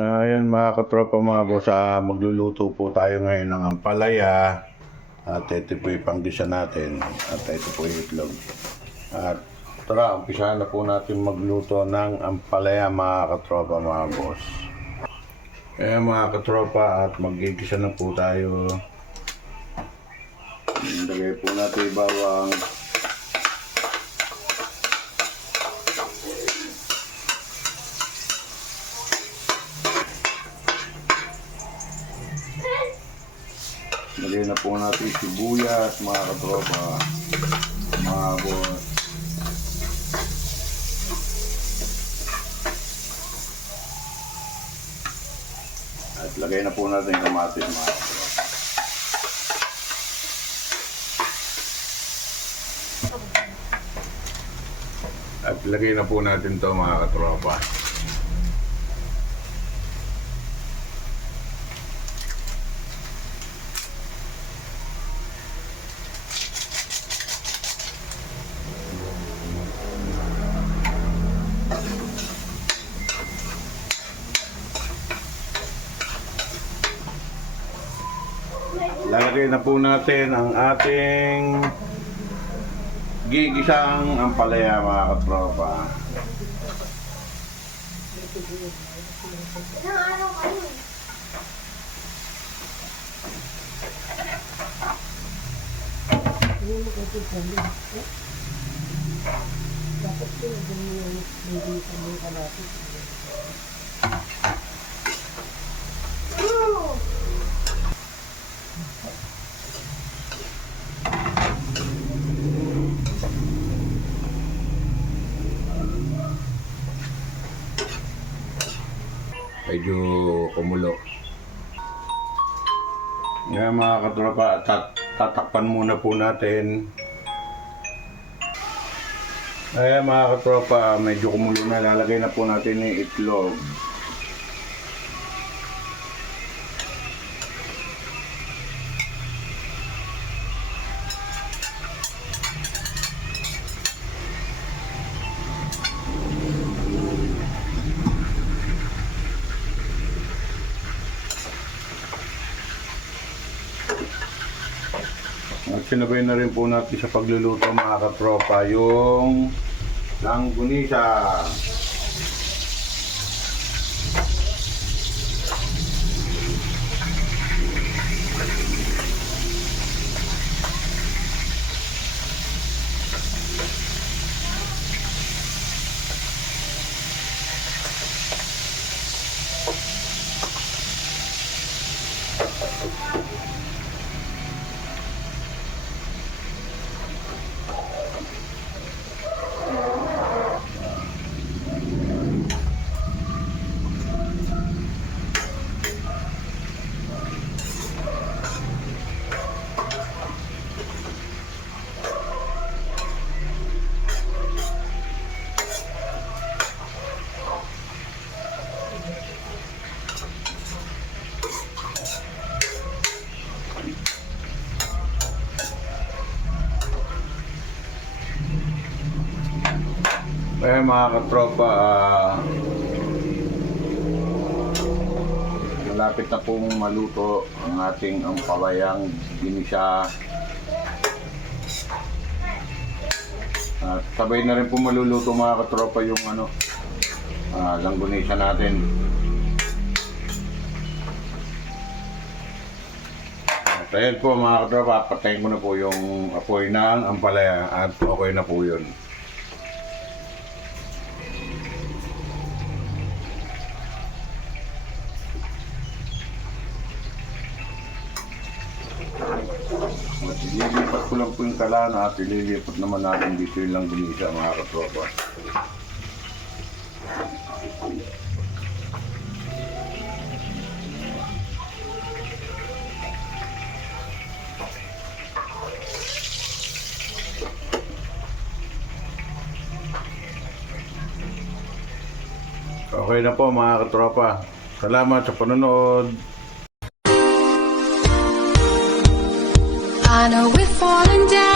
Ayan mga katropa mga boss, magluluto po tayo ngayon ng ampalaya. At ito po yung panggisa natin. At ito po yung itlog. At tara, umpisahan na po natin magluto ng ampalaya mga katropa mga boss. Ayan mga katropa, at magigisa na po tayo. Lagay po natin yung bawang. Lagay na po natin sibuyas mga katropa, mga boss. At lagay na po natin yung kamatis mga katropa. At lagay na po natin to mga katropa. Lalagay na po natin ang ating gigisang ampalaya mga katropa. Medyo kumulo. Ngayon mga katropa, tatakpan muna po natin. Ayan mga katropa, medyo kumulo na. Lalagay na po natin yung itlog. At sinabay na rin po natin sa pagluluto mga katropa yung langgunisa. Ayan mga katropa, malapit na pong maluto ang ating ampalayang ginisa. At sabay na rin po maluluto mga katropa yung langgunisa natin. At ayan po mga katropa, patayin ko na po yung apoy ng ampalaya at okay na po yun. At ililipat ko lang po yung kalana at ililipat naman natin dito yung langgunisa mga katropa. Okay na po mga katropa. Salamat sa panonood. I know we're falling down.